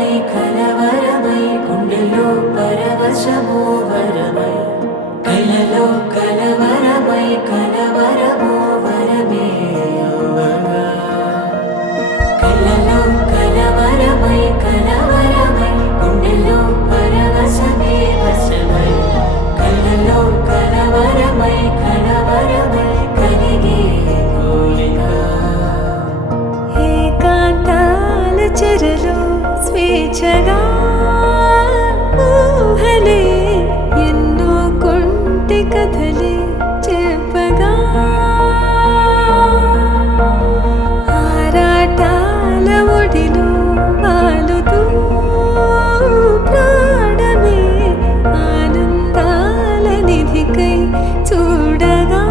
కలవరమై కలవరమై గుండెలో పరవశమో వరమై కలలో కలవరమై కలవరమో వరమే అవ్వగా కలలో కలవరమై కలవరమై గుండెలో పరవశమే వశమై కలలో కలవరమై కలవరమై కలిగే కోరిక ఏకాంతాల చెరలో స్వేచ్ఛగా ఊహలే ఎన్నో కొంటె కథలే చెప్పగా ఆరాటాల ఒడిలో వాలుతూ ప్రాణమే ఆనందాల నిధికై చూడగా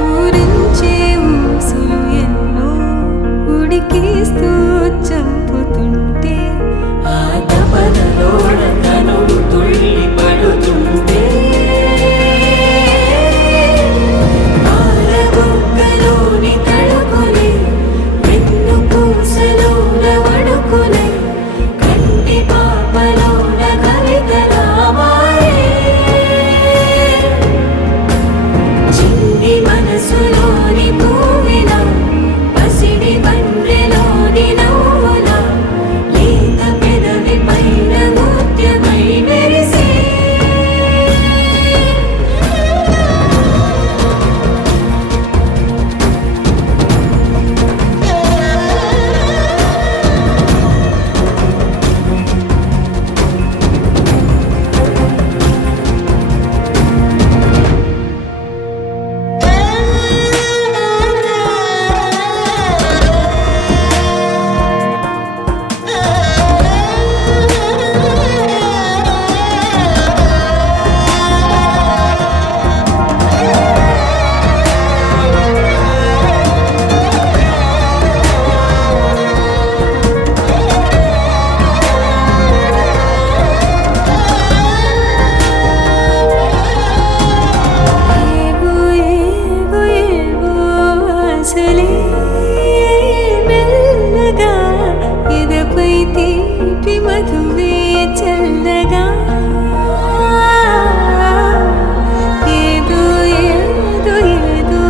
ఊరించే ఊసులు ఎన్నో ఉడికిస్తూ చంపుతుంటే ఆ తపనలోన కనులు తుళ్ళి పడుతుంటే పాలబుగ్గలోని తడుకులే వెన్ను పూసలోన వడుకులే కంటి పాపలోన కవితలా మారే చిన్ని మనసులోని పూవిలా పసిడి బండ్రెలోని నవ్వులా లేత పెదవి పైన ముత్యమై మెరిసే ఏవో ఏవో ఏవో ఆశలే మెల్లగా ఎదపై తీపి మధువే చల్లగా ఏదో ఏదో ఏదో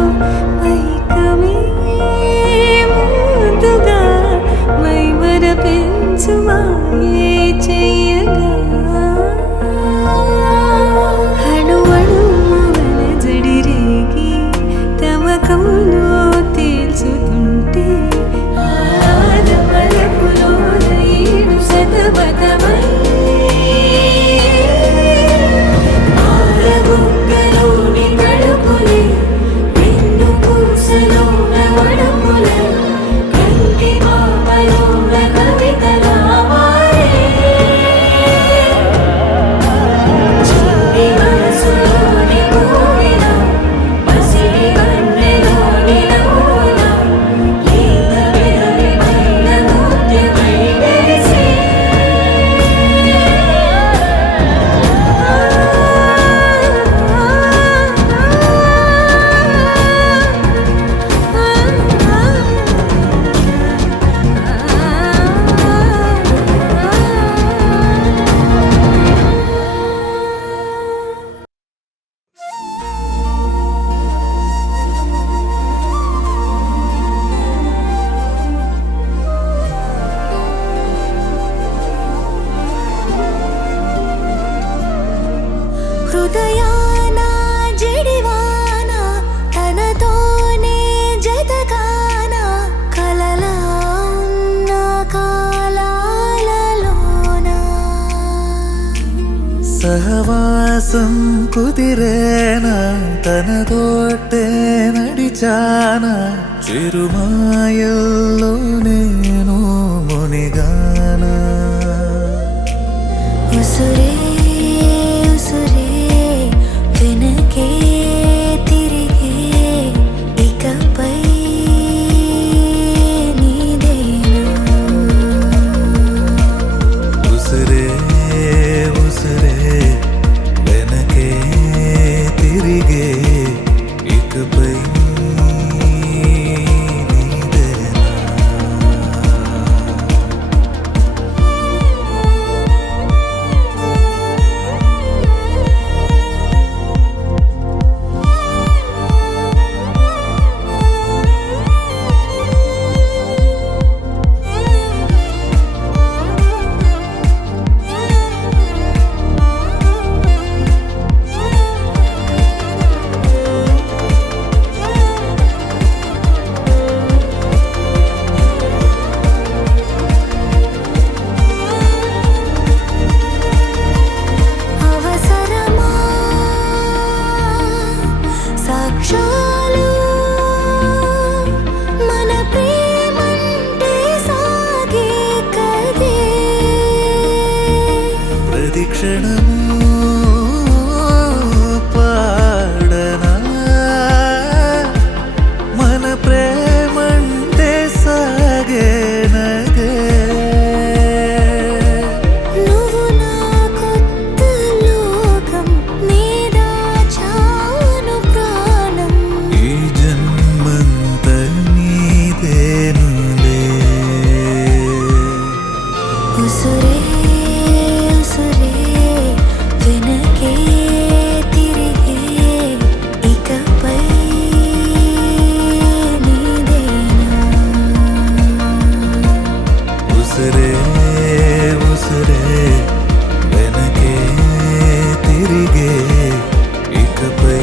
పైకమే ముందుగా మైమర పెంచు మాయే చెయ్యగా అణువణువున జడిరేగి తమకంలో తేల్చుతుంటే ఆదమరపులోన ఏడు శతమతమై పాలబుగ్గలోని తడుకులే వెన్ను పూసలోన వడుకులే కంటి పాపలోన కవితలా మారే చిన్ని మనసులోని పూవిలా పసిడి బండ్రెలోని నవ్వులా లేత పెదవి పైన ముత్యమై మెరిసే హృదయాన జడివాన తనతోనే జతగాన కలలా ఉన్న కాలాలలోన సహవాసం కుదిరేనా తనతోటే నడిచానా చిరుమాయల్లో నేను మునిగానా ఉసురే ఉసురే వెనకే తిరిగే ఇకపై నీదేనా ఉసిరే ఉసిరే వెనకే తిరిగే ఇకపై నీదేనా క్షణము పాడనా మన ప్రేమంటే సాగేనగే నువ్వు నా కొత్త లోకం నీదాచాను ప్రాణం ఈ జన్మంత నీదేనులే ఉసురే ఉసురే వెనకే తిరిగే ఇకపై నీదేనా ఉసరే ఉసరే వెనకే తిరిగే ఇకపై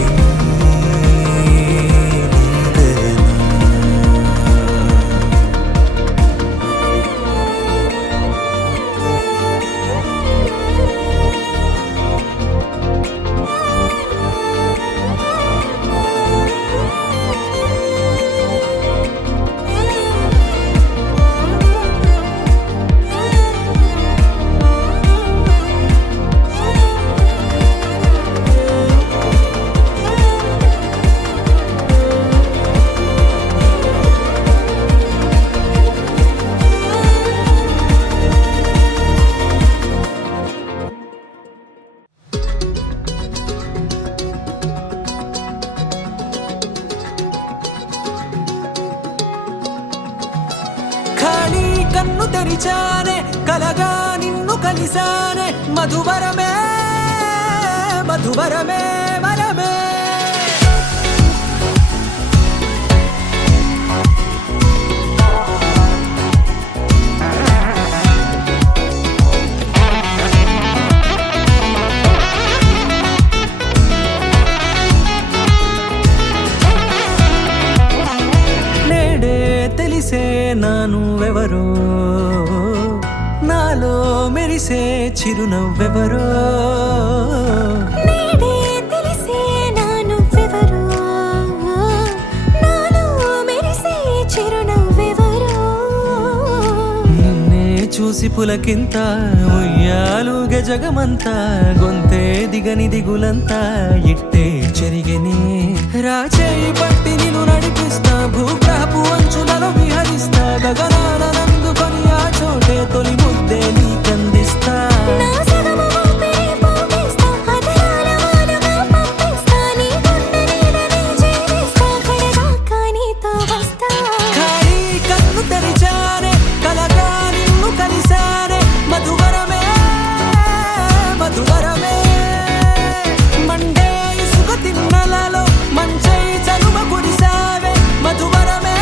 నీదేనా ఖాళీ కన్ను తెరిచానే కలగా నిన్ను కలిసానే మధువరమే మధువరమే వరమే నేడే తెలిసే నానువెవరో నాలో మెరిసే చిరునవ్వెవరో నీడే తెలిసే నానువ్వెవరో నాలో మెరిసే చిరునవ్వెవరో నిన్నే చూసి పులకింత ఉయ్యాలుగ జగమంతా గొంతే దిగని దిగులంతా ఇట్టే చెరిగెనే రాచేయి పట్టి నిన్ను నడిపిస్తా భూగ్రహపు అంచులలో విహరిస్తా గగనాల నందుకొని ఆ చోటే తొలి ముద్దే నీకందిస్తా నా సగము ఊపిరి పోగేస్తా అధరాల వాలుగా పంపిస్తా నీ గుండె నీడని చేరిస్తా కడదాకా నీతో వస్తా ఖాళీ కన్ను తెరిచానే కలగా నిన్ను కలిసానే మధువరమే మధువరమే మండే ఇసుక తిన్నలలో మంచై చలువ కురిసావే మధువరమే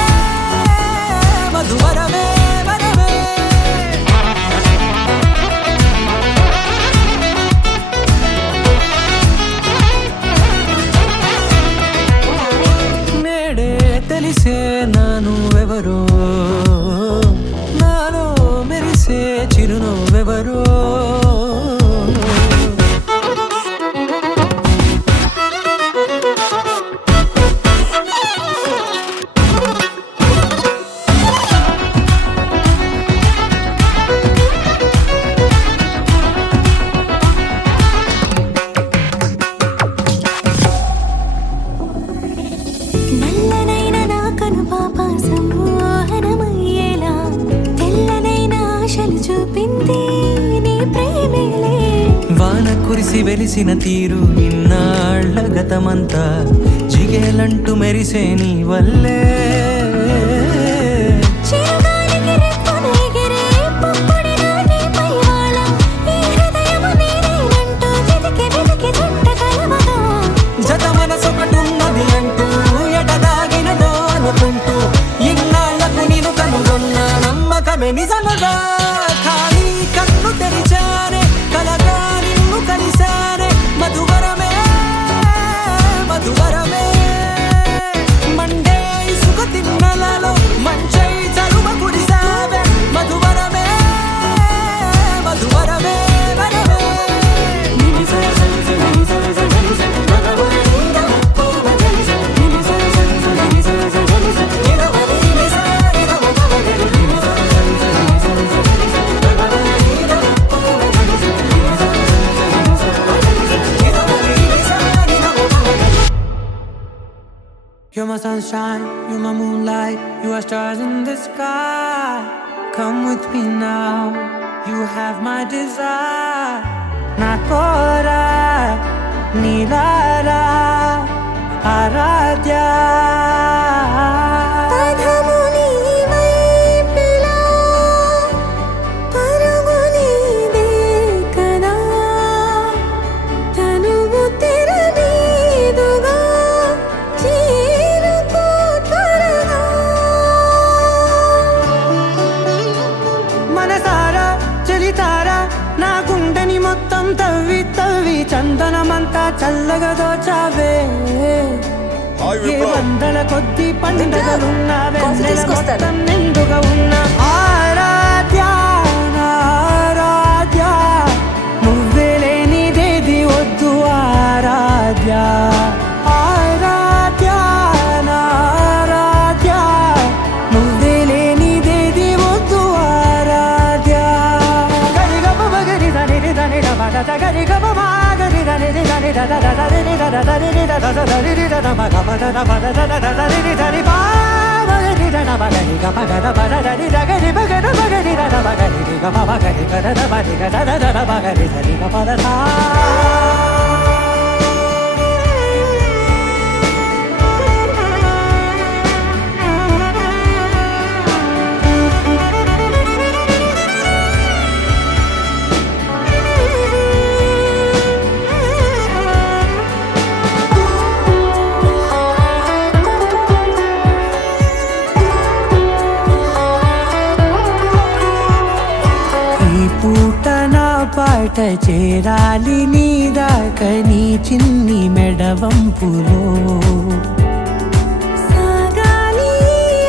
మధువరమే వరమే నేడే తెలిసే నానువెవరో నాలో మెరిసే చిరునవ్వెవరో నల్లనైన నా కనుపాప సమ్మోహనమయ్యేలా తెల్లనైన ఆశలు చూపింది నీ ప్రేమేలే వాన కురిసి వెలిసిన తీరు ఇన్నాళ్ల గతమంతా జిగేలంటూ మెరిసే నీ వల్లే చిరుగాలికి రెప్పన ఎగిరే పుప్పొడిన నీపై వాళ ఈ హృదయము నీదేనంటూ వెతికి వెతికి జంట కలవగా జత మనసొకటున్నది అంటూ ఎడదాగినదో అనుకుంటూ ఇన్నాళ్లకు నేను కనుగొన్న నమ్మకమే నిజముగా ఖాళీ కన్ను తెరిచానే కలగా నిన్ను కలిసానే మధువరమే మధువరమే మండే ఇసుక తిన్న You're my sunshine, you're my moonlight, you are stars in the sky. Come with me now, you have my desire. Na kora nilara aradya. పదము నీ వైపులా పరుగు నీదే కదా తనువు తెర మీదుగా చేరుకో త్వరగా మనసారా చలితారా నా గుండెని మొత్తం తవ్వి తవ్వి చందనమంతా చల్లగా దోచావే ఏ వందల కొద్ది పండుగలున్న వెన్నెల మొత్తం నిండుగా ఉన్న ఆరాధ్య నా ఆరాధ్య నువ్వే లేనిదేది వద్దు ఆరాధ్య ఆరాధ్య నా ఆరాధ్య నువ్వే లేనిదేది వద్దు ఆరాధ్య గరిగమ మగరి దని దని దమ దద గరిగమ మాగరి దని దని దద దద దని దద దని దద దని దద మగమ దద మద దద దద దని దని బా మగరి దద మగరి గమ దద మద దని దగరి మగరి మగరి దద మగరి గమ మగరి దద మగరి దద దద మగరి దని గమ దద ఈ పూట నా పాట చేరాలి నీ దాకా నీ చిన్ని మెడవంపులో సాగాలి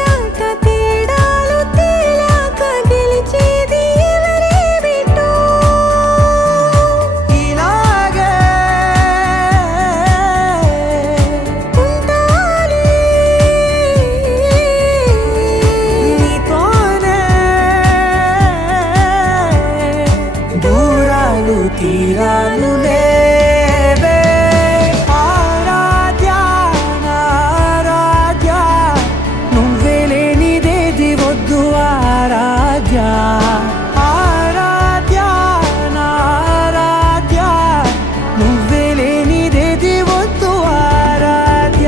ఆట తేడాలు తేలాక గెలిచేది ఎవరే బిడ్డో ఇలాగే ఉంటాలి నీతోనే దూరాలు తీరాలు లేవే ఆరాధ్య నా ఆరాధ్య నువ్వే లేనిదేది వద్దు ఆరాధ్య ఆరాధ్య నా ఆరాధ్య నువ్వే లేనిదేది వద్దు ఆరాధ్య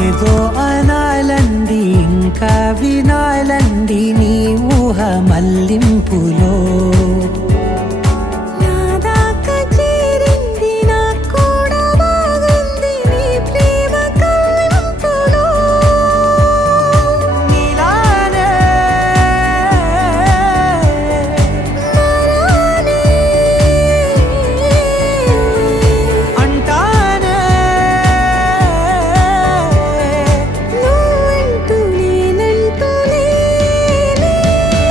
ఏదో అనాలంది ఇంకా వినాలంది నీ ఊహ మల్లింపులో నా దాకా చేరింది నాకు కూడా బాగుంది నీ ప్రేమ కవ్వింపులో నీలానే మరానే అంటానే నువ్వంటూ నేనంటూ లేనే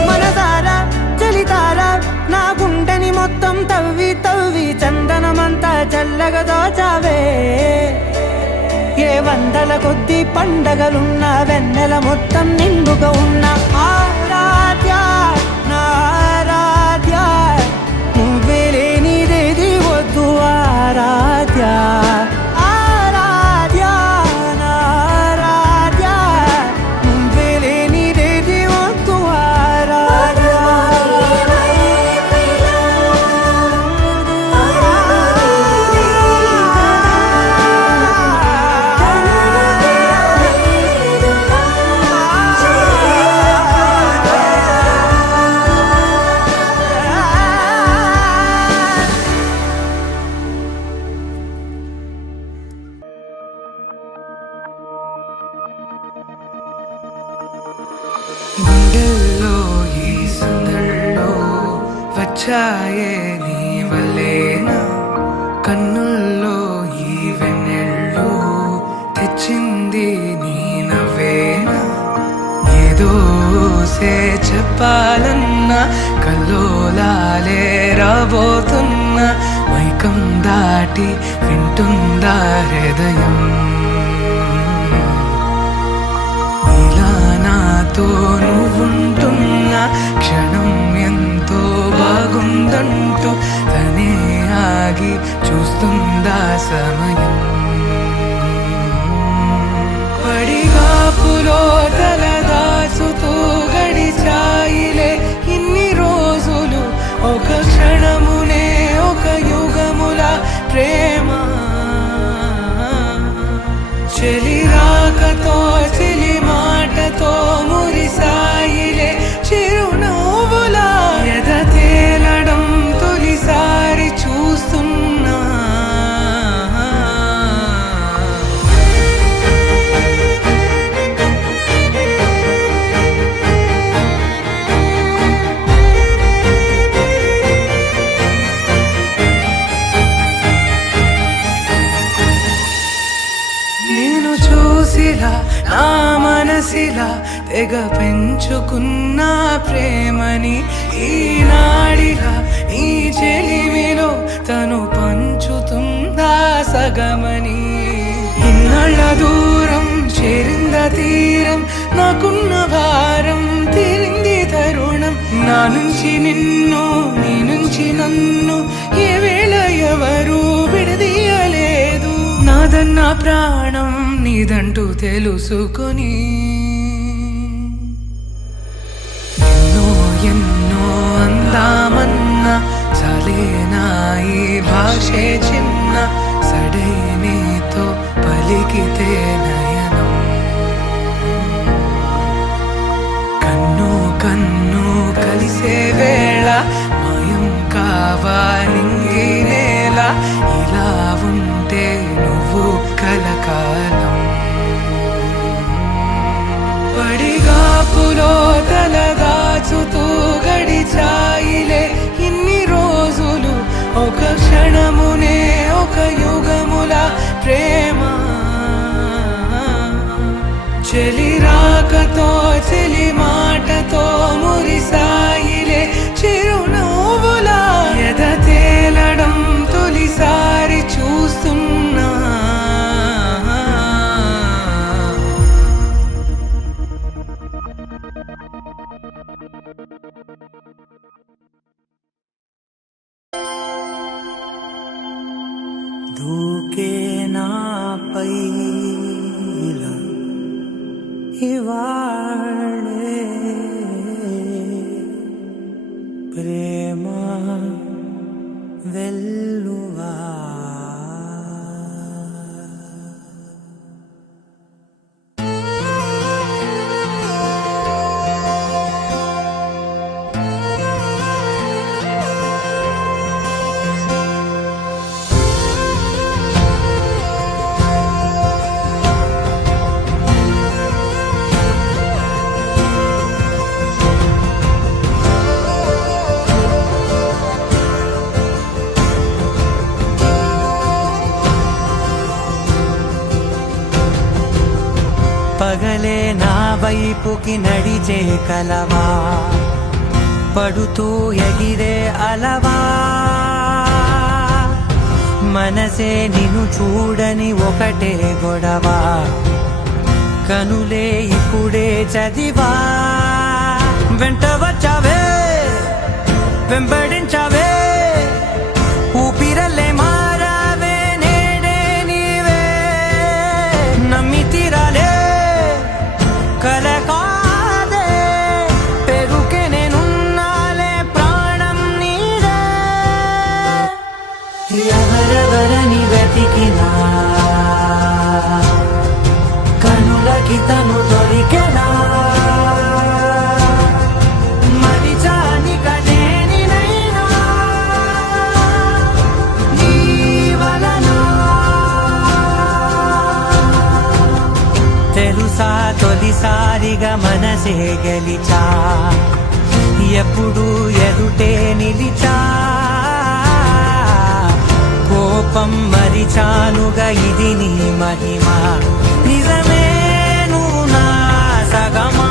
మనసారా చలితారా నా గుండెని మొత్తం తవ్వి తవ్వి చందనమంతా చల్లగా దోచావే ఏ వందల కొద్ది పండగలున్న వెన్నెల మొత్తం నిండుగా ఉన్న ఆరాధ్య నా ఆరాధ్య నువ్వే లేనిదేది వద్దు ఆరాధ్య ఆరాధ్య నా ఆరాధ్య నువ్వే లేనిదేది వద్దు ఆరాధ్య గుండెల్లో ఈ సందల్లో వచ్చాయే నీ వల్లేనా కన్నుల్లో ఈ వెన్నెళ్ళు తెచ్చింది నీ నవ్వేనా ఏదో ఏదోసే చెప్పాలన్నా కల్లోలాలే రాబోతున్నా మైకం దాటి వింటుందా హృదయం ఇలా నాతో నువ్వుంటున్న క్షణం ఎంతో బాగుందంటూ తనే ఆగి చూస్తుందా సమయం పడిగాపులో తలదాచుతూ గడిచాయిలే ఇన్ని రోజులు ఒక క్షణమునే ఒక యుగముల ప్రేమ చెలి రాకతో చెలి మాటతో మురిసాయిలే చిరునవ్వులా ఎద తేలడం తొలిసారి చూస్తున్నా నేను చూసిలా నా మనసిలా తెగ పెంచుకున్న ప్రేమని ఈనాడిలా ఈ చెలిమిలో తను పంచుతుందా సగమని ఇన్నాళ్ళ దూరం చేరింద తీరం నాకున్న భారం తీరింది తరుణం నా నుంచి నిన్ను నీ నుంచి నన్ను ఏ వేళ ఎవరు విడదీయలేదు నాదన్న ప్రాణం నీదంటూ తెలుసుకొని ఎన్నో ఎన్నో అందామన్నా చాలేనా ఈ భాషే చిన్న సడైనేతో పలికితే నయనం కన్ను కన్ను కలిసే వేళ మాయం కావాలింగి నేల ఇలా ఉంటే నువ్వు కలకాలం పడిగాపులో తలదాచుతూ గడిచాయిలే ఇన్ని రోజులు ఒక క్షణమునే ఒక యుగముల ప్రేమ చెలి రాకతో చెలి మాటతో మురిసాయిలే చిరునవ్వులా ఎద తేలడం తొలిసారి చూస్తున్నా దూకే నాపై ఇలా ఇవాళే ప్రేమ వెల్లువా పగలే నా వైపుకి నడిచే కలవా పడుతూ ఎగిరే అలవా మనసే నిన్ను చూడని ఒకటే గొడవ కనులే ఇప్పుడే చదివా వెంట వచ్చావే వెంబడించావే ఊపిరలే మారావే నేడే నీవే నమ్మి తీరాలే కలకాదే పెరుకే నేనున్నాలే ప్రాణం నీడే ఎవరెవరని వెతికినా కనులకి తను దొరికెనా మరిచాని కనేనినైనా నీ వలన తెలుసా తొలిసారిగా మనసే గెలిచా ఎప్పుడు ఎదుటే నిలిచా కోపం మరిచానుగా ఇది నీ మహిమ నిజమే నువ్వు నా సగమా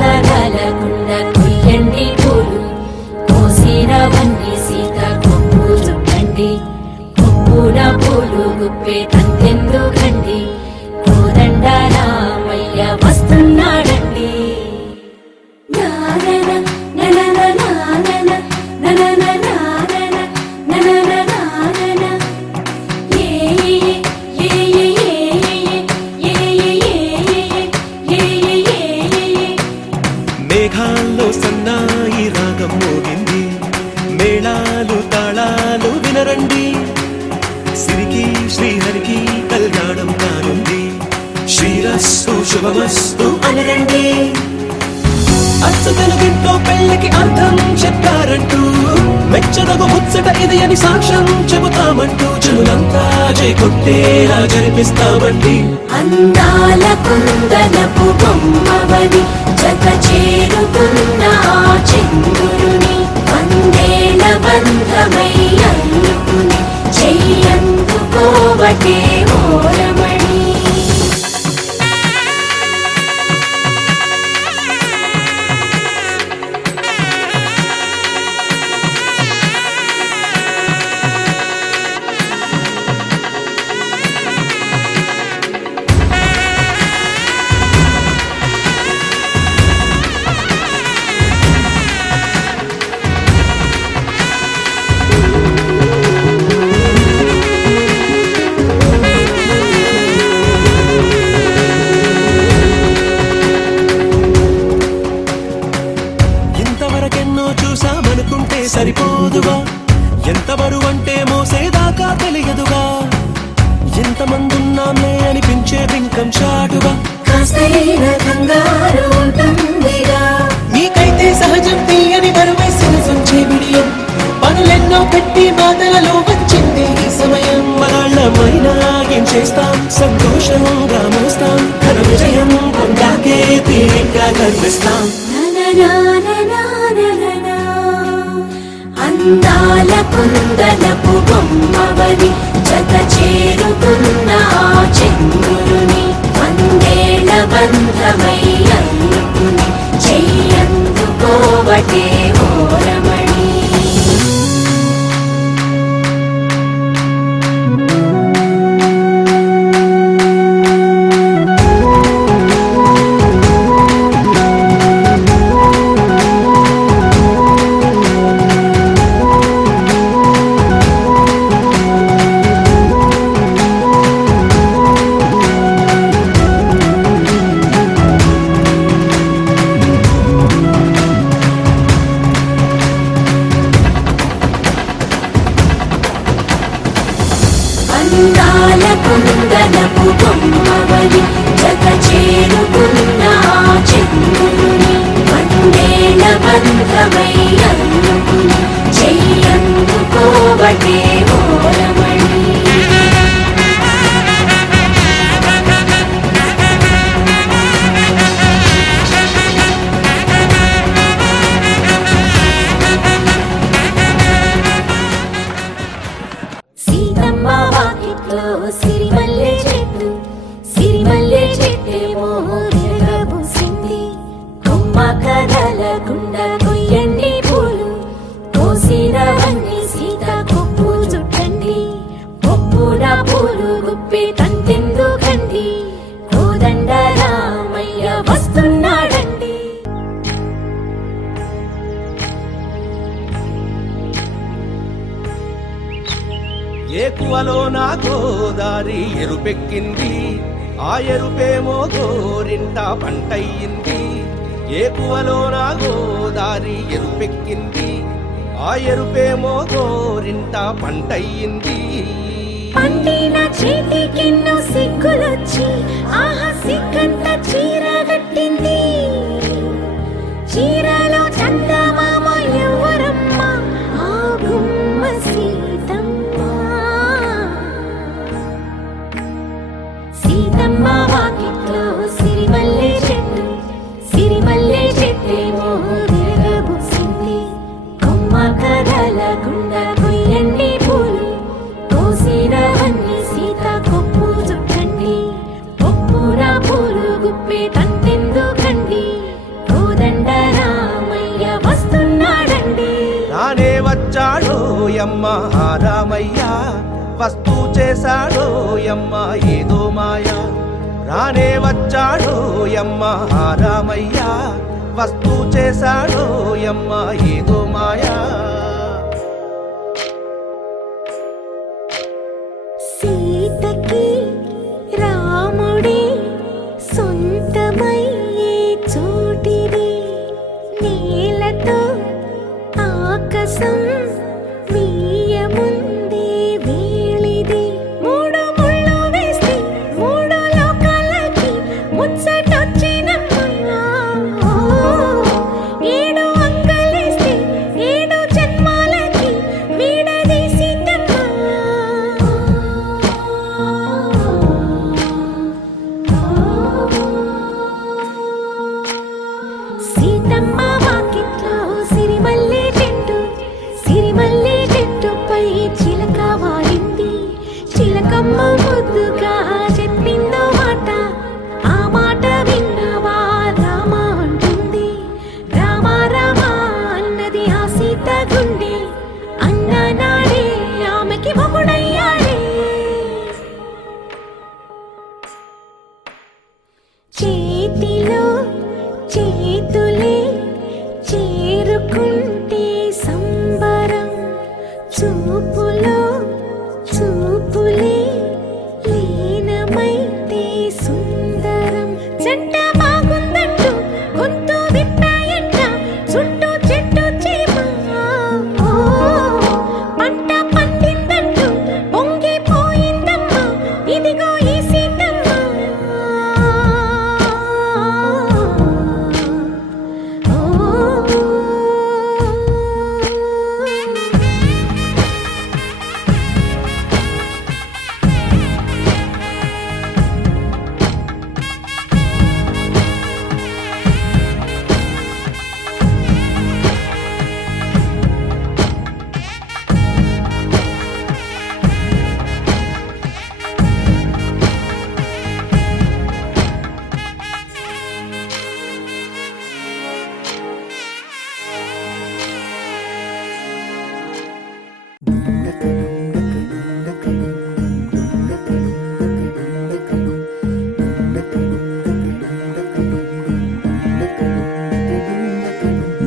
కదలకుండా కొయ్యండి పూలు కోసినవన్నీ సీత కొప్పు చుట్టండి కొప్పున పూలు గుప్పే తంతెందుకండి కోదండ రామయ్య వస్తున్నాడండి నానన ననన నానన ననన నానన ననన నానన ఏ ఏ ఏ ఏ ఏ మేఘాల్లో సన్నాయి రాగం మోగింది మేళాలు తాళాలు వినరండి సిరికి శ్రీహరికి కళ్యాణం కానుంది శ్రీరస్తు శుభమస్తు అనరండి అచ్చు తెలుగింట్లో పెళ్లికి అర్థం చెప్పారంటూ మెచ్చదగు ముచ్చట ఇది అని సాక్ష్యం చెబుతామంటూ జనులంతా జై కొట్టేలా జరిపిస్తామండి అందాల కుందనపు బొమ్మవని జత చేరుకున్న ఆ చంద్రుని వందేల బంధమై అల్లుకుని చెయ్యందుకోవటే ఓరమణి ఇంతవరకెన్నో చూసామనుకుంటే సరిపోదుగా ఎంత బరువంటే మోసేదాకా తెలియదుగా ఎంతమందున్నామే అనిపించే బింకం చాటుగా కాస్తైన కంగారు ఉంటుందిగా నీకైతే సహజం తీయని బరువై సొంచే బిడియం పనులెన్నో పెట్టి మాటలలో వచ్చింది ఈ సమయం మనాళ్ళమైనా ఏం చేస్తాం సంతోషంగా మోస్తాం ఘన విజయం పొందాకే తీరిగ్గా కనిపిస్తాం ననననననననన. అందాల కుందనపు బొమ్మవని జత చేరుకున్న ఆ చంద్రుని వందేల బంధమై అల్లుకుని చెయ్యందుకోవటే ఓరమణి అందాల కుందనపు బొమ్మవని జత చేరుకున్న ఆ చంద్రుని వందేల బంధమై అల్లుకుని చెయ్యందుకోవటే ఓరమణి సీతమ్మ వాకిట్లో సిరిమల్లె చెట్టేమో విరగబూసింది కొమ్మ కదలకుండా కొయ్యండి పూలు కోసినవన్నీ సీత కొప్పు చుట్టండి కొప్పున పూలు గుప్పే తంతెందుకండి కోదండ రామయ్య వస్తున్నాడండి ఏకువలో నా గోదారి ఎరుపెక్కింది ఆ ఎరుపేమో గోరింట పంటయ్యింది ఏకువలో నా గోదారి ఎరుపెక్కింది ఆ ఎరుపేమో గోరింట పంటయ్యింది పండిన చేతికెన్నో సిగ్గులొచ్చి ఆహా సిగ్గంత చీర కట్టింది చీరలో చందమామ ఎవరమ్మ ఆ గుమ్మ సీతమ్మ సీతమ్మ వాకిట్లో సిరిమల్లె చెట్టేమో విరగబూసింది కొమ్మ కదలకుండా కొయ్యండి పూలు కోసినవన్నీ సీత కొప్పు చుట్టండి కొప్పున పూలు గుప్పే తంతెందుకండి వచ్చాడో యమ్మ రామయ్య, వస్తూ చేశాడో యమ్మ ఏదో మాయా. రానే వచ్చాడో యమ్మ రామయ్య, వస్తూ చేశాడో యమ్మ ఏదో మాయా. సీతకి రాముడే సొంతమయ్యే చోటిది, నేలతో ఆకాశం వీయముందే వేళిది. మూడు ముళ్ళు వేస్తే మూడు లోకాలకి ముచ్చటొచ్చినమ్మా. ఏడు అంగలేస్తే ఏడు జన్మాలకి వీడదీసిందమ్మా. సీతమ్మ వాకిట్లో సిరిమల్లె చెట్టు, సిరిమల్లె చెట్టుపై చిలక వాలింది. చిలకమ్మ ముద్దుగా చెప్పిందో మాట, ఆ మాట విన్నవా రామ అంటుంది. రామ రామ అన్నది ఆ సీత గుండె, అన్న నాడే ఆమెకి మొగుడయ్యాడే. చేతిలో చేతులే చేరుకుంటే సంబరం, చూపులో చూపులే లీనమైతే సుందరం. జంట బాగుందంటూ గొంతు విప్పాయంట చుట్టూ చెట్టు చీమ. పంట పండిందంటూ పొంగిపోయిందమ్మా, ఇదిగో ఈ సీతమ్మ.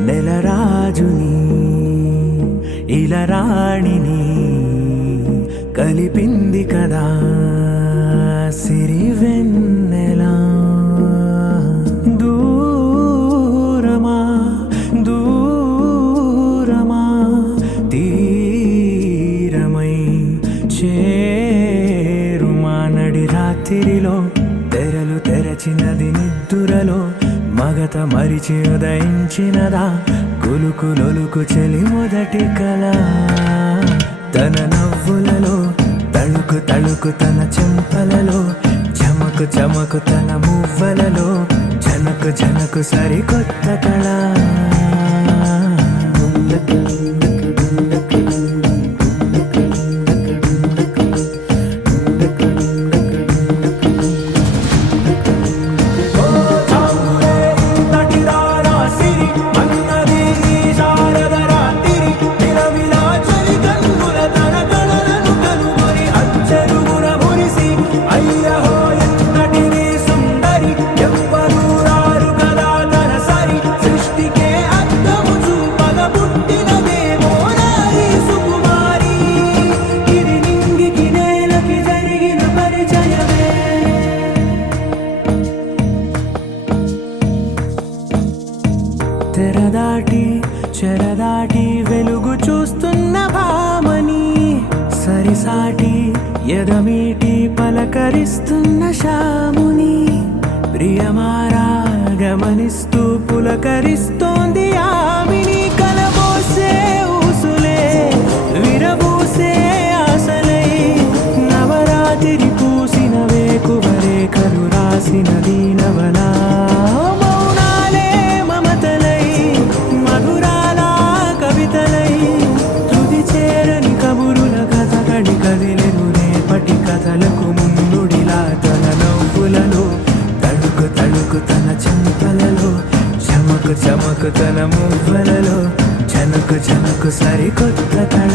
నెలరాజుని ఇలరాణిని కలిపింది కదా సిరివెన్నెలా. దూరమా దూరమా తీరమై చేరుమా. నడి రాత్రిలో తెరలు తెరచినది నిద్దురలో, మగత మరిచి ఉదయించినదా కులుకు లొలుకు చెలి మొదటి కళ. తన నవ్వులలో తళుకు తళుకు తన చెంపలలో, చమకు చమకు తన మువ్వలలో, జనకు జనకు సరికొత్త కళ. తెరదాటి చెరదాటి వెలుగు చూస్తున్న భామని, సరిసాటి ఎదమీటి పలకరిస్తున్న శాముని. ప్రియమారా గమనిస్తూ పులకరిస్తోంది ఆమిని. కలబోసే ఊసులే విరబూసే ఆశలై, నవరాత్రి పూసిన వేకువరేఖలు రాసిన దీనవలా. మౌనాలే మమతలై మధురాల కవితలై, తుది చేరని కబురుల కథ కడి కదిలెను రేపటి కథలకు ముందుడిలా. తన నవ్వులలో తళుకు తళుకు తన చెంపలలో, చమకు చమకు తన మువ్వలలో, జన జనకు జనకు సరికొత్త కళ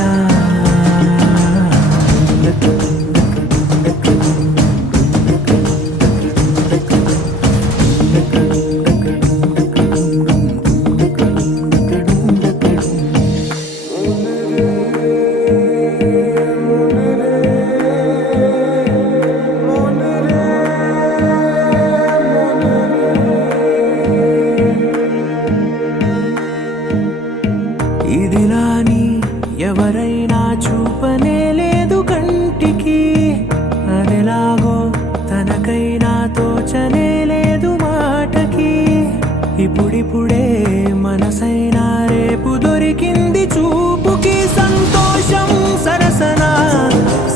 ఇదిలాని ఎవరైనా చూపనే లేదు కంటికి అదెలాగో తనకైనా తోచనే లేదు మాటకి ఇప్పుడిప్పుడే మనసైనా రేపు దొరికింది చూపుకి సంతోషం సరసన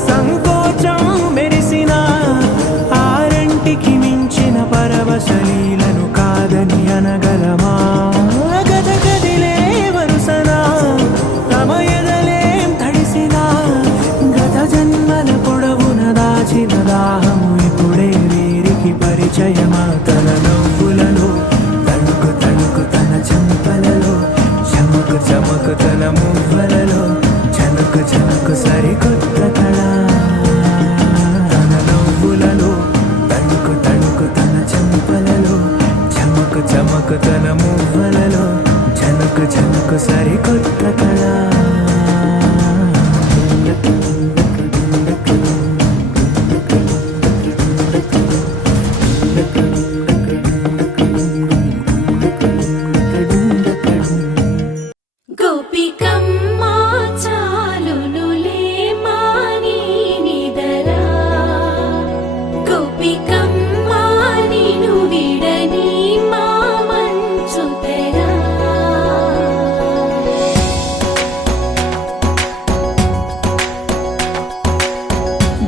సంకోచం మెరిసిన ఆరంటికి మించిన పరవశలీలను కాదని అనగలమా గద గదిలే వరుసన తమ ఎదలేం తడిసిన గత జన్మల పొడవున దాచిన దాహము ఇప్పుడే వీరికి పరిచయమా తన నవ్వులలో తణుకు తణుకు తన చెంపలలో చమకు చమకు తన మువ్వలలో చనుకు చనుకు సరికొత్త కళ తన నవ్వులలో తణుకు తణుకు తన చెంపలలో చమకు చమకు తన మువ్వలలో చనుకు చనుకు సరికొత్త కళ గోపికమ్మ చాలునులే మాని నిదరా గోపికమ్మ నిను విడని మా మంచు తెరా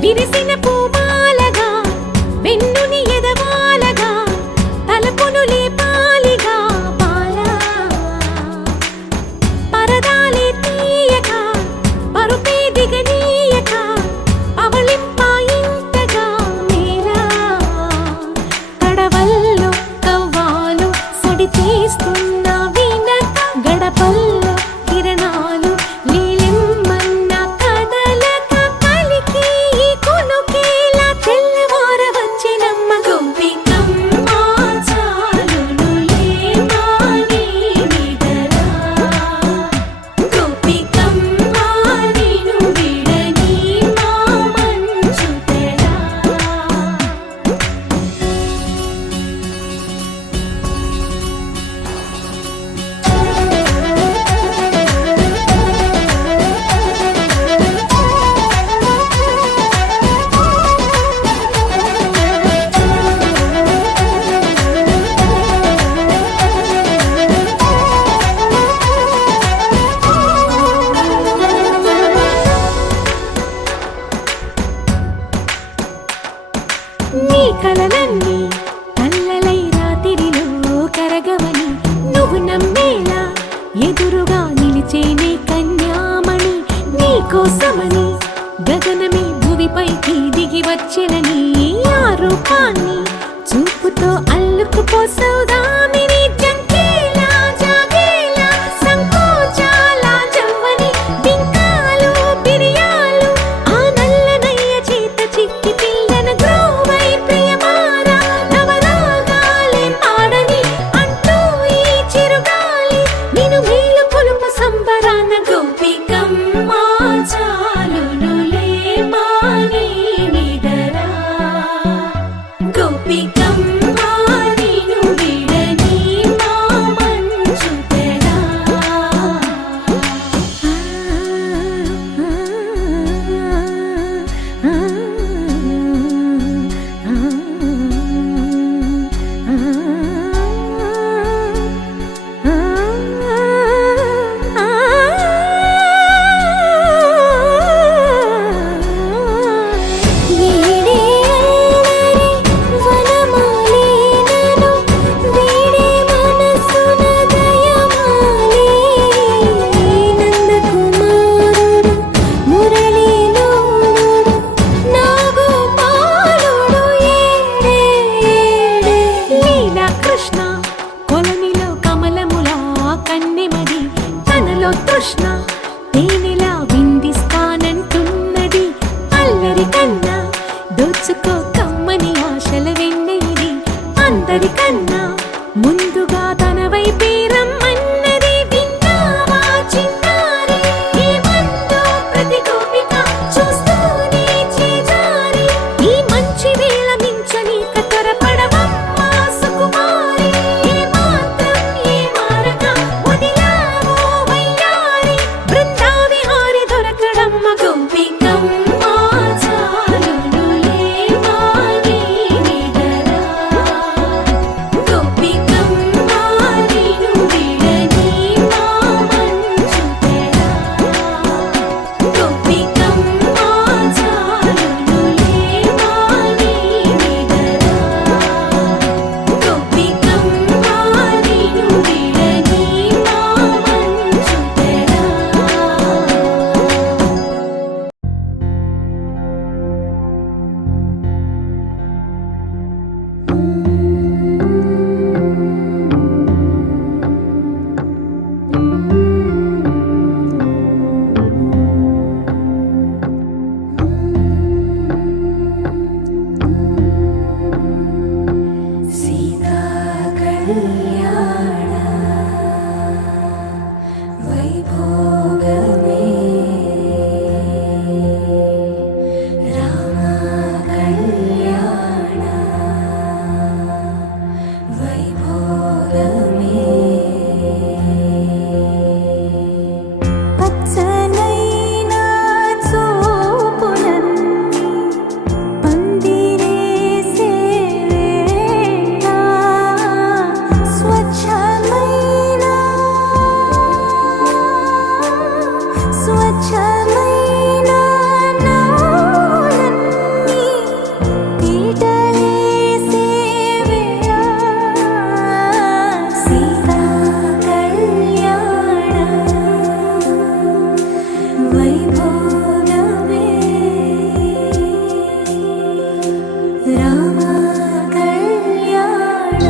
విరిసిన పూమాలగా వెన్నుని ఎదవాలగా తలపును లేపాలిగా బాలా పరదాలే తీయక పరుపే దిగనీయక అవళింపాయింతగా మేరా కడవల్లో కవ్వాలు సడి చేస్తున్న వినత గడపల్లో కిరణాలు నీలిమ్మన్న కదలక కలికి ఈ కొనుకేలా తెల్లవార వచ్చినమ్మ గోపికమ్మ చాలునులే మాని నిదరా గోపికమ్మ నిను విడని మా మంచు తెరా నీ కలలన్నీ కల్లలై రాత్రిలో కరగవని నువ్వు నమ్మేలా ఎదురుగా నిలిచేనే కన్యామణి నీ కోసమని గగనమే భువిపైకి దిగి వచ్చినని ఆ రూపాన్ని చూపుతో అల్లుకుపోసౌదామిని జంకేలా జాగేలా సంకోచాల జవ్వని బింకాలు బిరియాలు ఆ నల్లనయ్య చేత చిక్కి పిల్లన గ్రోవై ప్రియమారా నవరాగాలే పాడని అంటూ ఈ చిరుగాలి నిన్ను మేలు కొలుపు సంబరాన గోపికమ్మ చాలునులే మాని నిదరా గోపికమ్మ నిను విడని వైభోగమే రామ కళ్యాణ వైభోగమే పచ్చనైనా చూపులన్నీ పందిరేసే వేళ స్వచ్ఛమైన నాలన్నీ పీటలేసే వేళ సీతా కళ్యాణ వైభోగమే రామ కళ్యాణ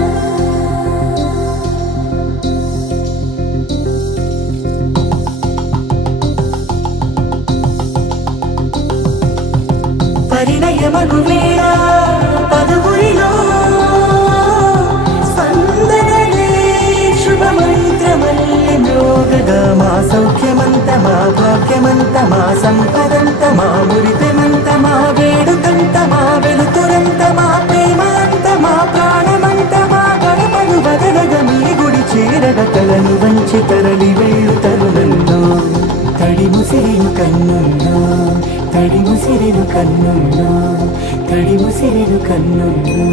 పరిణయమగు వేళ పదవురిలో స్పందనలే శుభమంత్రమల్లి మ్రోగగా మా సౌఖ్యమంత మా భాగ్యమంత మా సంపదంత మా మురిపెమంత మా వేడుకంత మా వెలుతురంత మా ప్రేమంత మా ప్రాణమంత మా గడపను వదలగ మీ గుడి చేరగ తలను వంచి తరలి వెళ్ళు తరుణంలో తడి ముసిరిను కన్నుల్లో తడి ముసిరిను కన్నుల్లో తడి ముసిరిను కన్నుల్లో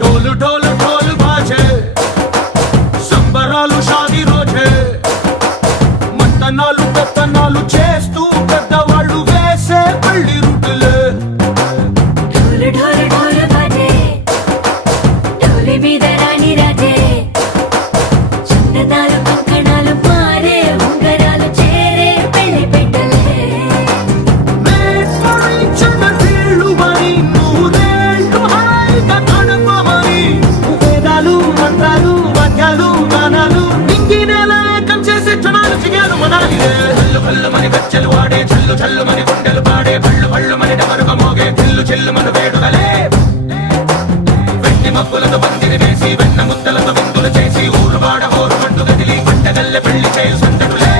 ढोल ढोल ढोल बाजे సంబరాలు షాదీ రోజే మంతనాలు పెత్తనాలు చేస్తూ పెద్దవాళ్ళు వేసే పల్లి రుట్టులే ढोल ढोल ढोल बाजे ढोली మీద రాణి రాజే చందనాలు కంకణాలు మారే ఉంగరాలు చేరే పెళ్లి పెట్టలే చిన్న వీళ్ళు మరి నూరేళ్ళు హాయిగా కడుకోమని వేదాలు మంత్రాలు వాక్యాలు గానాలు ఇంగినేల ఏకం చేసే క్షణాలు చిగాలు మనాలి హల్లు హల్లు మని గచ్చలు వాడే చల్లు చల్లు మని గుండెలు పాడే పళ్ళు పళ్ళు మని డమరుగ మోగే చిల్లు చిల్లు మన వేడుకలే వెండి మబ్బులతో పందిరి వేసి వెన్న ముద్దలతో విందులు చేసి ఊరు వాడ హోరు మంటు గదిలి పంటగల్లె పెళ్లి చేయు సందడులే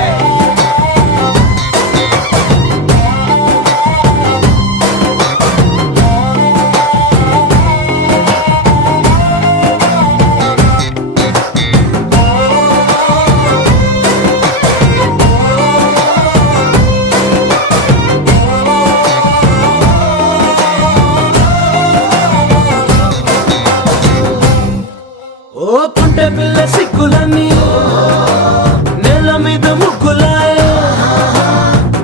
ఓ పుంటె పిల్ల సిక్కులన్నీ నేల మీద ముగ్గులాయ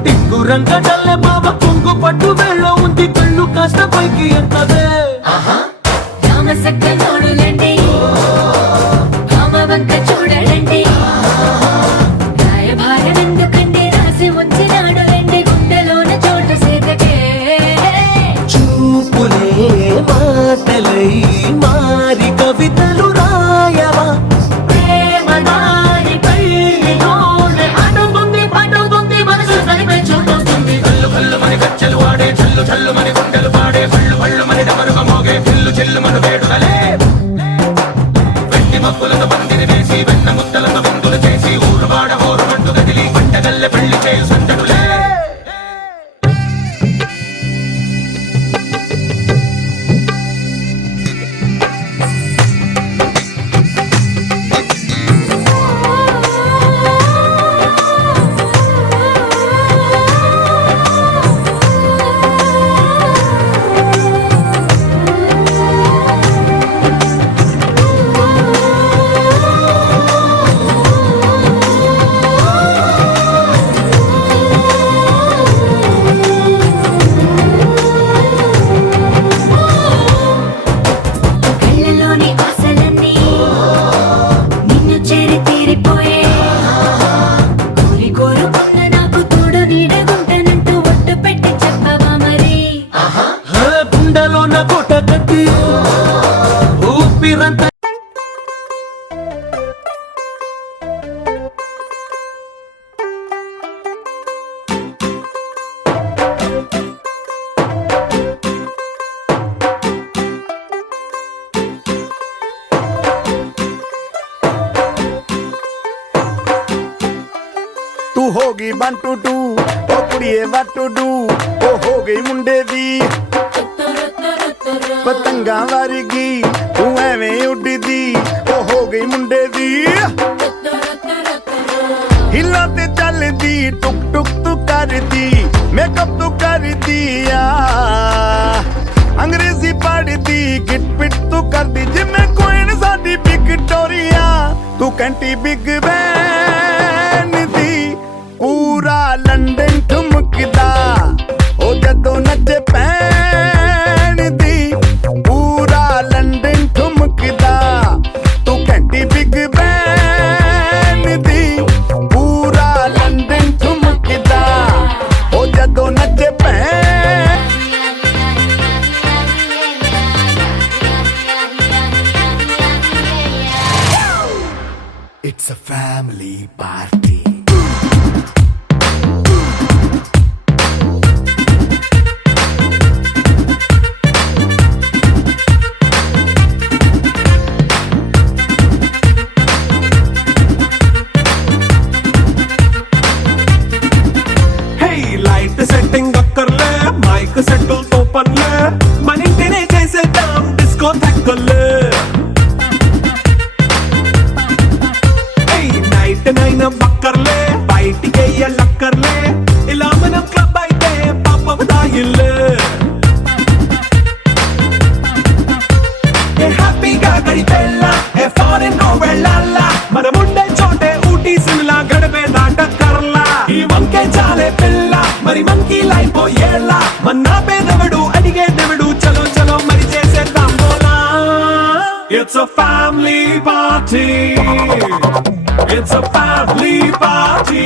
టింగు రంగడల్లె బాబ కొంగు పట్టు వెళ్ళ ఉంది కళ్ళు కాస్త పైకి ఎత్తదే రామ సక్క నోడులండి రామ వంక చూడలండి రాయభారం ఎందుకండి రాసి ఉంచినాడు రండి గుండెలోన చోటు సేదకే చూపులే మాటలై మారి కవితలు రాయవా ప్రేమ దారి పెళ్లిలోనే అడుగుంది పడుగుంది మనసు కలిపే చూడుతుంది కళ్ళు కళ్ళు మని గచ్చలు వాడే చల్లు చల్లు మని గుండెలు పాడే పళ్ళు పళ్ళు మని డమరు మబ్బులతో పందిరి వేసి వెన్న ముద్దలతో విందులు చేసి ఊరువాడ హోరు పట్టు కదిలి పంటగల్లె పెళ్లి చేయు సందడులే. కళ్ళలోని ఆశలన్నీ నిన్ను చేరి తీరిపోయే కోరుకున్న నాకు తోడు నీడగుంటానంటూ ఒట్టు పెట్టి చెప్పవా మరి గుండెలో నా కోట కట్టి ఊపిరంత तू होगी 1 2 2 ओ कुड़िए what to do ओ हो गई मुंडे दी पतंगा वर्गी तू एवें उड़दी ओ हो गई मुंडे दी हिला ते चलदी टुक टुक तू करदी मेकअप तू करदी अंग्रेजी पढ़दी गिट पिट तू करदी जिम्मे कोई साडी विक्टोरिया तू कैंटी बिग बैन दी पूरा लंदन ठुमकदा ओ जदों नचे पैन दी पूरा लंदन ठुमकदा तू कैंटी बिग बैन दी पूरा लंदन ठुमकदा ओ जदों नचे पैन It's a family party. Light setting అక్కర్లే మైక్ సెట్టుల్ తో పనిలే మన ఇంటినే చేసేద్దాం డిస్కో తక్కర్లే నైట్ నైన్ బక్కర్లే బయటికి లక్కర్లే ఇలా మనం క్లబ్ అయితే పాపం దాయిల్లే హ్యాపీగా గడిపెళ్ళా ఏ ఫారెన్ నో వెళ్ళాలా మనముండే చోటే ఊటీ సిమ్లా గడిపే దాటక్కర్లా ఈ వంకే చాలే పిల్ల మరి మంకీ లైఫ్ ఏళ్ళ మన్నా పేదవడు అడిగేదెవడు చలో చలో మరి చేసేద్దాం బోలా It's a family party It's a family party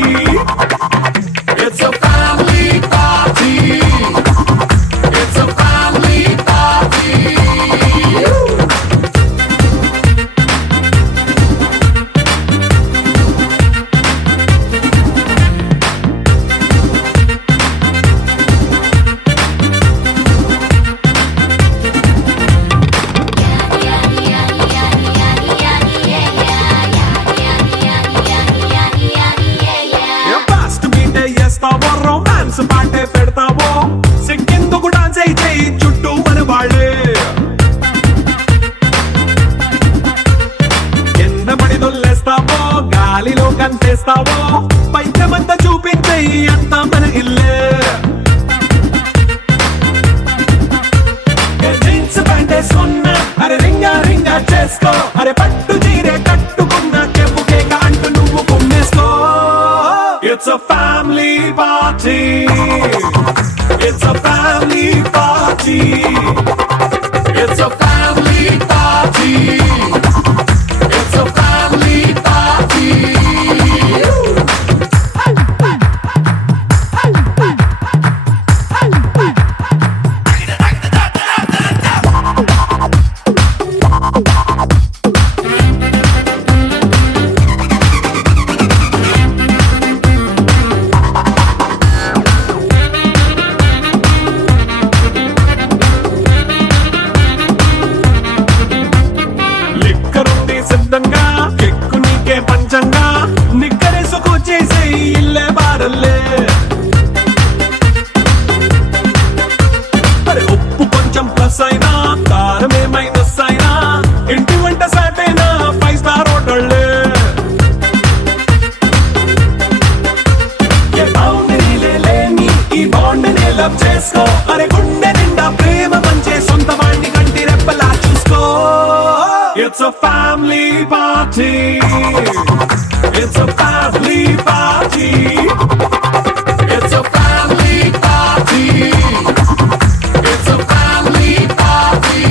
It's a family party It's a family party సిద్ధంగా కెక్కు నీకే పంచంగా నిక్కరేసుకొచ్చేసే ఇల్లే బారల్లే మరి ఉప్పు కొంచెం ప్లస్ అయినా కారమే మైనస్ అయినా ఇంటి వంట సాటైనా 5 స్టార్ హోటళ్ళే ఏ బౌండరీలే లేని ఈ బాండ్ని లవ్ చేసుకో అరే గుండె నిండా ప్రేమ పంచే సొంత వాణ్ణి కంటి రెప్పలా చూసుకో It's a family party It's a family party It's a family party It's a family party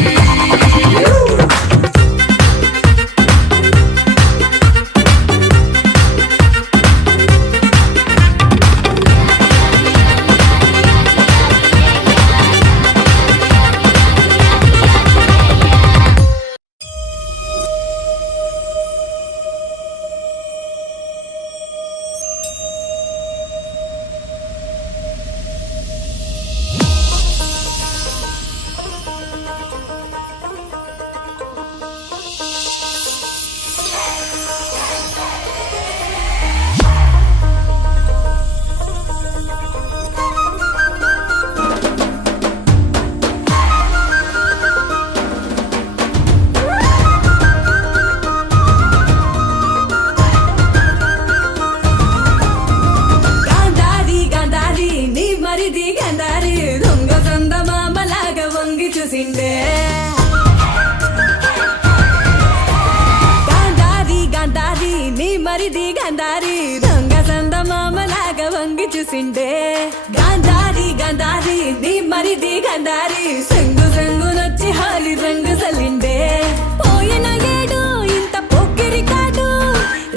Gandhari Gandhari నీ మరిది గాంధారి దొంగ సొంద మామలాగా వంగి చూసిండే గాంధారి గాంధారి నీ మరిది గాంధారి దొంగ సొంద మామలాగా వంగి చూసిండే గాంధారి గాంధారి నీ మరిది గాంధారి సంగు సంగునొచ్చి హాలి రంగు సలిండే పోయిన ఏడు ఇంత పొక్కిరి కాడు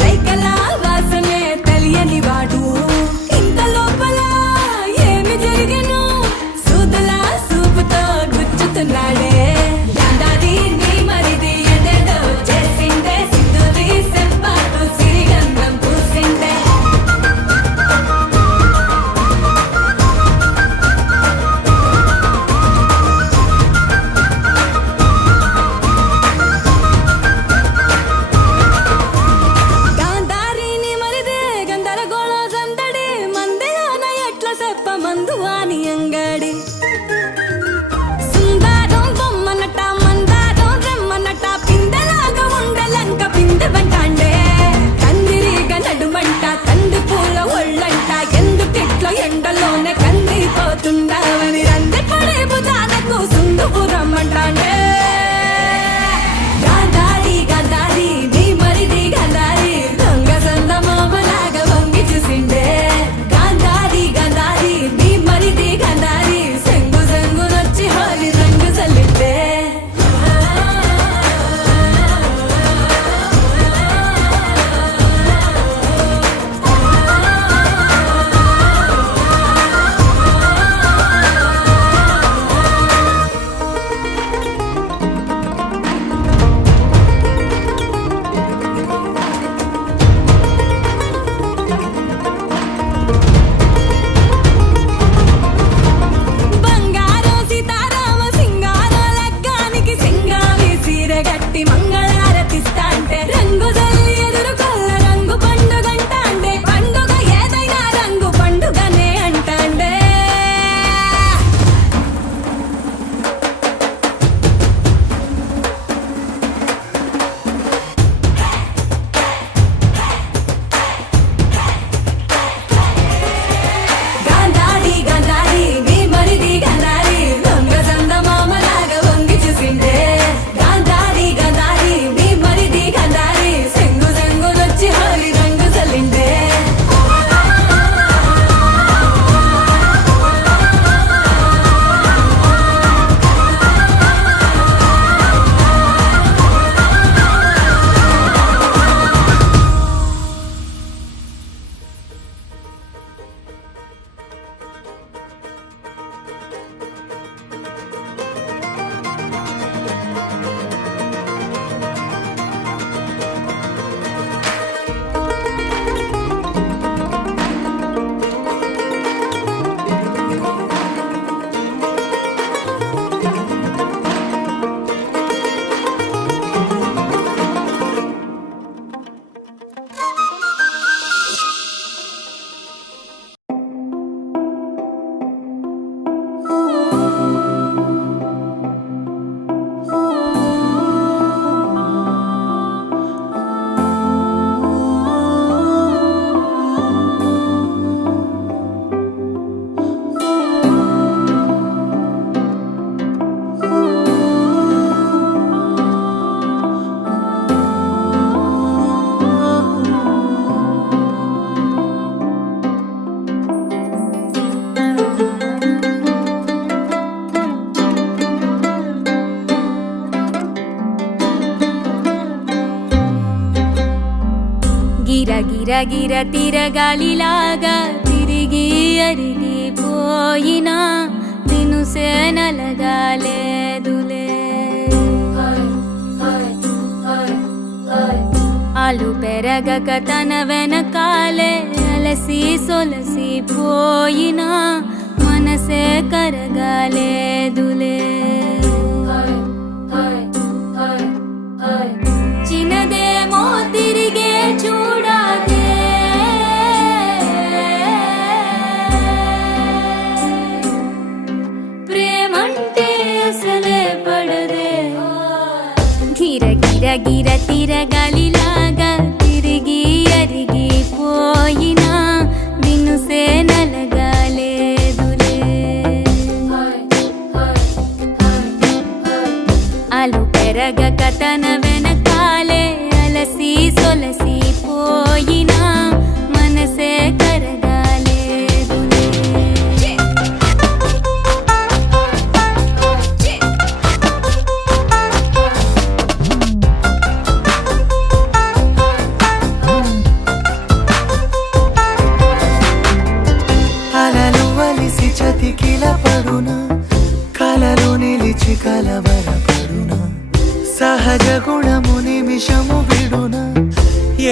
రైకల వాసనే తెలియని వాడు ఇంత లోపల ఏమి జరిగను సూదులా సూపుతో గుచ్చుతున్నాడే గాంధారి నీ మరిది ఎదేదో చేసిందే సింధూరి సెప్పాటు సిరిగంధం పూసిందే గిర గిర గిర తిరగాలిలాగా తిరిగి అరిగిపోయినా దినుసే నలగాలేదులే ఆలు పెరగక తన వెనకాలే అలసి సొలసి పోయినా మనసే కరగాలేదులే చిన్నదేమో తిరిగే చూడాదే ప్రేమంటే అసలే పడదే గిర గిర గిర తిరగాలిలాగా తిరిగి అరిగిపోయినా దినుసే నలగాలేదులే ఆలు పెరగక తన వెనకాలే అలసి సొలసి పోయినా మనసే కరగాలేదులే అలలు వలిసి చతికిల పడునా కలలు నిలిచి కలవరపడునా సహజ గుణము నిమిషము విడునా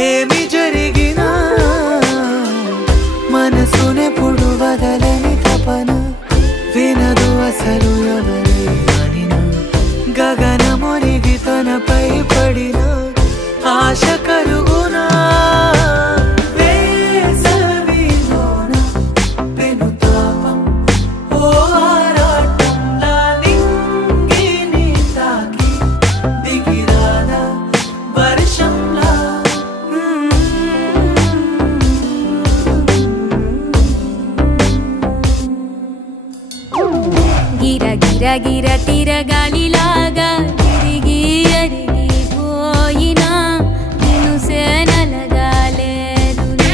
ఏమి జరిగినా మనసునెప్పుడు వదలని తపన వినదు అసలు ఎవరి అనినా గగనమునిగి తనపై పడిన ఆశ కలుగునా వేసవిలోన పెనుతాపం ఓ ఆరాటంలా నింగిని తాకి దిగిరాదా వర్షంలా గిర గిర గిర తిరగాలిలాగా తిరిగి అరిగిపోయినా దినుసే నలగాలేదులే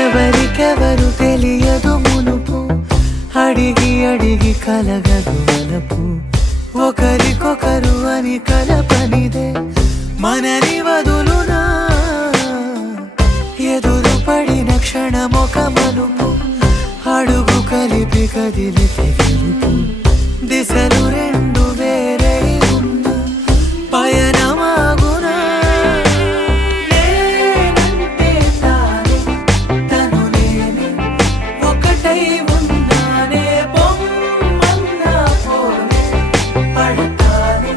ఎవరికెవరు తెలియదు మునుపు అడిగి అడిగి కలగదు వలపు ఒకరికొకరు అని కలపనిదే మనని వదులునా ఎదురు పడిన క్షణమొక మలుపు అడుగు కలిపి కదిలితే గెలుపు దిశలు రెండు వేరే ఉన్న పయనమాగునా నేనంటే తానే తను నేనే ఒకటై ఉన్నానే బొమ్మన్నా పోనే పడతానే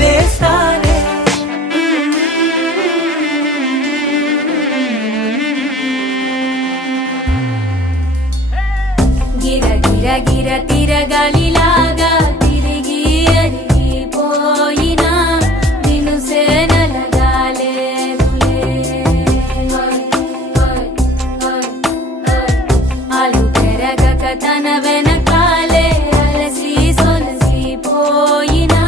లేస్తానే గిర గిర గిర తిరగాలిలాగా తిరిగి అరిగిపోయినా దినుసే నలగాలేదులే ఆలు పెరగక తన వెనకాలే అలసి సొలసి పోయినా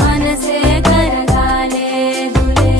మనసే కరగాలేదులే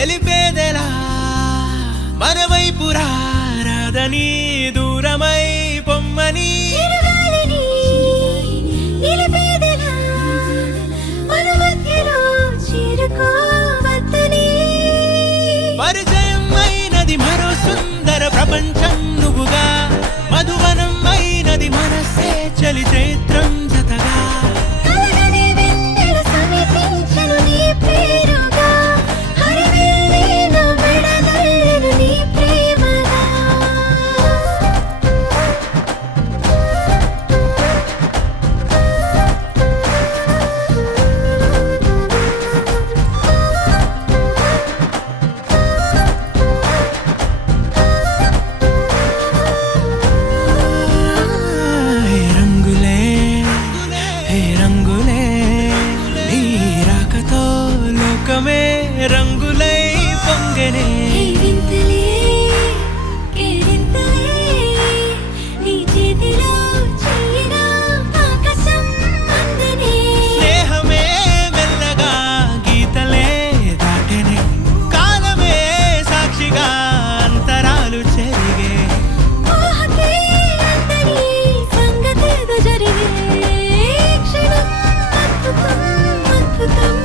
తెలిపేదెలా మన వైపు రాదని దూరమై పొమ్మని చిరుగాలిని నిలిపేదెలా మన మధ్యలో చేరుకోవద్దని పరిచయం అయినది మరో సుందర ప్రపంచం నువ్వుగా మధువనం అయినది మనసే చలి చైత్రం జతగా కలగని వెన్నెల సమీపించను నీ పేరుగా హరివెల్లి నా మెడదల్లెను నీ ప్రేమగా హే రంగులే హే రంగులే నీ రాకతో లోకమే రంగులై పొంగనే ఈ వింతలే కేరింతలే నీ చేతిలో చెయ్యినా ఆకాశం అందనే స్నేహమే మెల్లగా గీతలే దాటెనే కాలమే సాక్షిగా అంతరాలు చెరిగే ఊహకే అందని సంగతేదో జరిగే క్షణం అద్భుతం అద్భుతం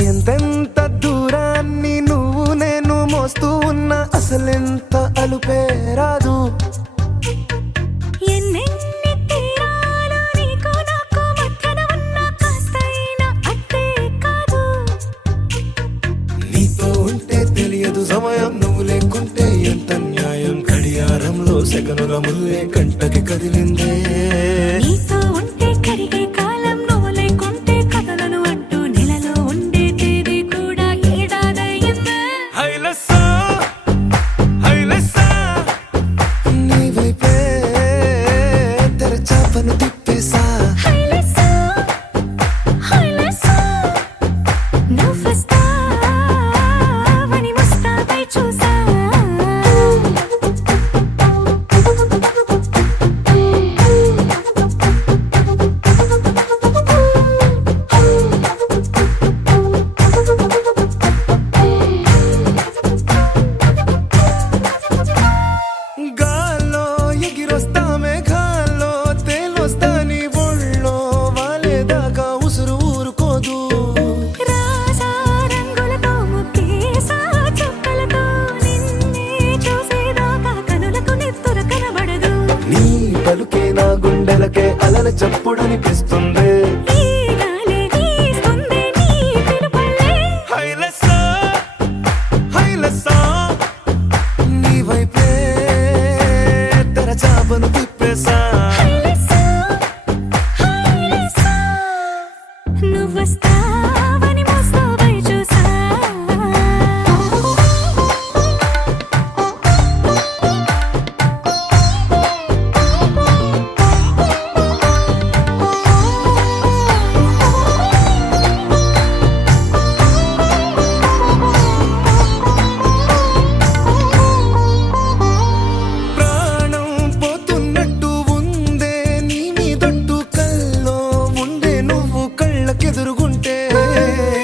ఎంతెంత దూరాన్ని నువ్వు నేను మోస్తూ ఉన్నా అసలెంత అలుపే రాదు ఎన్నెన్ని తీరాలు నీకు నాకు మధ్యన ఉన్న కాస్తైనా అట్టే కాదు నీతో ఉంటే తెలియదు సమయం నువ్వు లేకుంటే ఎంత న్యాయం గడియారంలో సెకనుల ముల్లే కంటకి కదిలిందే నీతో ఉంటే కరిగే కాలం నువ్వు లేకుంటే కథలను అంటూ నెలలో ఉండే తేదీ కూడా ఏడాదయ్యిందే హైలసా హైలసా నీ వైపే తెరచాపను తిప్పేసా హైలెస్సా హైలెస్సా నువ్వొస్తావని ముస్తాబై చూసా గాల్లో ఎగిరొస్తా మేఘాల్లో తేలొస్తా నీ ఒళ్ళో వాలేదాకా ఉసురు ఊరుకోదు రాసా రంగులతో ముక్కేసా చుక్కలతో నిన్నే చూసేదాకా కనులకు నిద్ర కనబడదు నీ పలుకే నా గుండెలకే అలల చప్పుడనిపిస్తుంది ఈ గాలి వీస్తుంది నీ పిలుపులే హైలసా హైలసా నీ వైపే తెరచాపను తిప్పేసా హైలెస్సా హైలెస్సా నువ్వొస్తావని ముస్తాబై చూసా ప్రాణం పోతున్నట్టు ఉందే నీ మీదొట్టు కల్లో ఉండే నువ్వు కళ్ళకెదురుగుంటే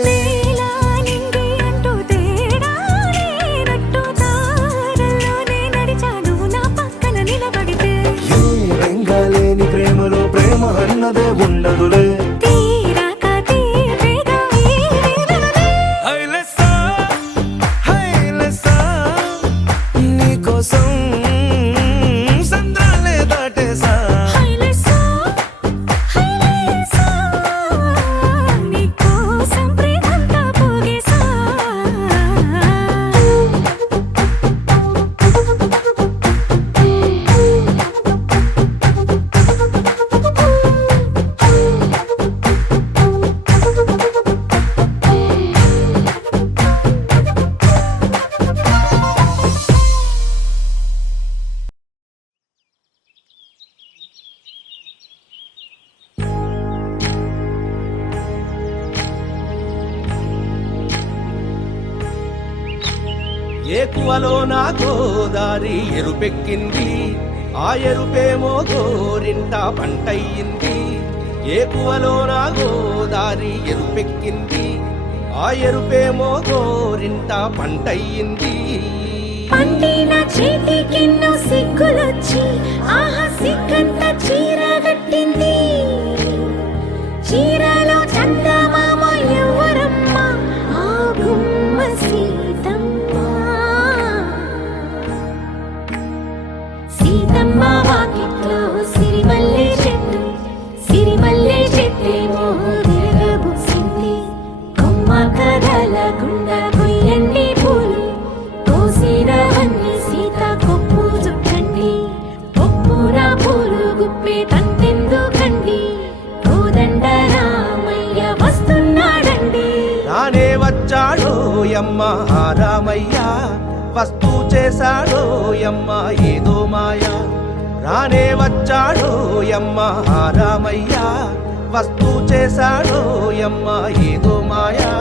నీలా నింగి అంటూ తేడా లేనట్టు దారుల్లోనే నడిచాను నా పక్కన నిలబడితే ఏ వెంగాలేని ప్రేమలో ప్రేమ అన్నదే ఉండదులే తీరాక తీరేగా ఈ వేదనలే హైలసా హైలసా నీకోసం సంద్రాలే దాటేసా హైలెస్సా హైలెస్సా నీకోసం ప్రేమంతా పోగేసా ఏకువలో నా గోదారి ఎరుపెక్కింది, ఆ ఎరుపేమో గోరింట పంటయ్యింది. ఏకువలో నా గోదారి ఎరుపెక్కింది, ఆ ఎరుపేమో గోరింట పంటయ్యింది. పండిన చేతికెన్నో సిగ్గులొచ్చి ఆహా సిగ్గంత చీర కట్టింది. చీరలో చందమామ ఎవరమ్మ, ఆ గుమ్మ సీతమ్మ. సీతమ్మ వాకిట్లో సిరిమల్లె చెట్టు, సిరిమల్లె చెట్టేమో తిరగబూసింది. కొమ్మ కదలకుండా కొయ్యండి పూలు, కోసినవన్నీ సీత కొప్పు చుట్టండి. కొప్పున పూలు గుప్పే తంతెందుకండి, కోదండ రామయ్య వస్తున్నాడండి. రానే వచ్చాడో యమ్మ ఆ రామయ్య, వస్తూ చేశాడో యమ్మ ఏదో మాయ. రానే వచ్చాడో యమ్మ ఆ రామయ్య, వస్తూ చేశాడో యమ్మ ఏదో మాయా.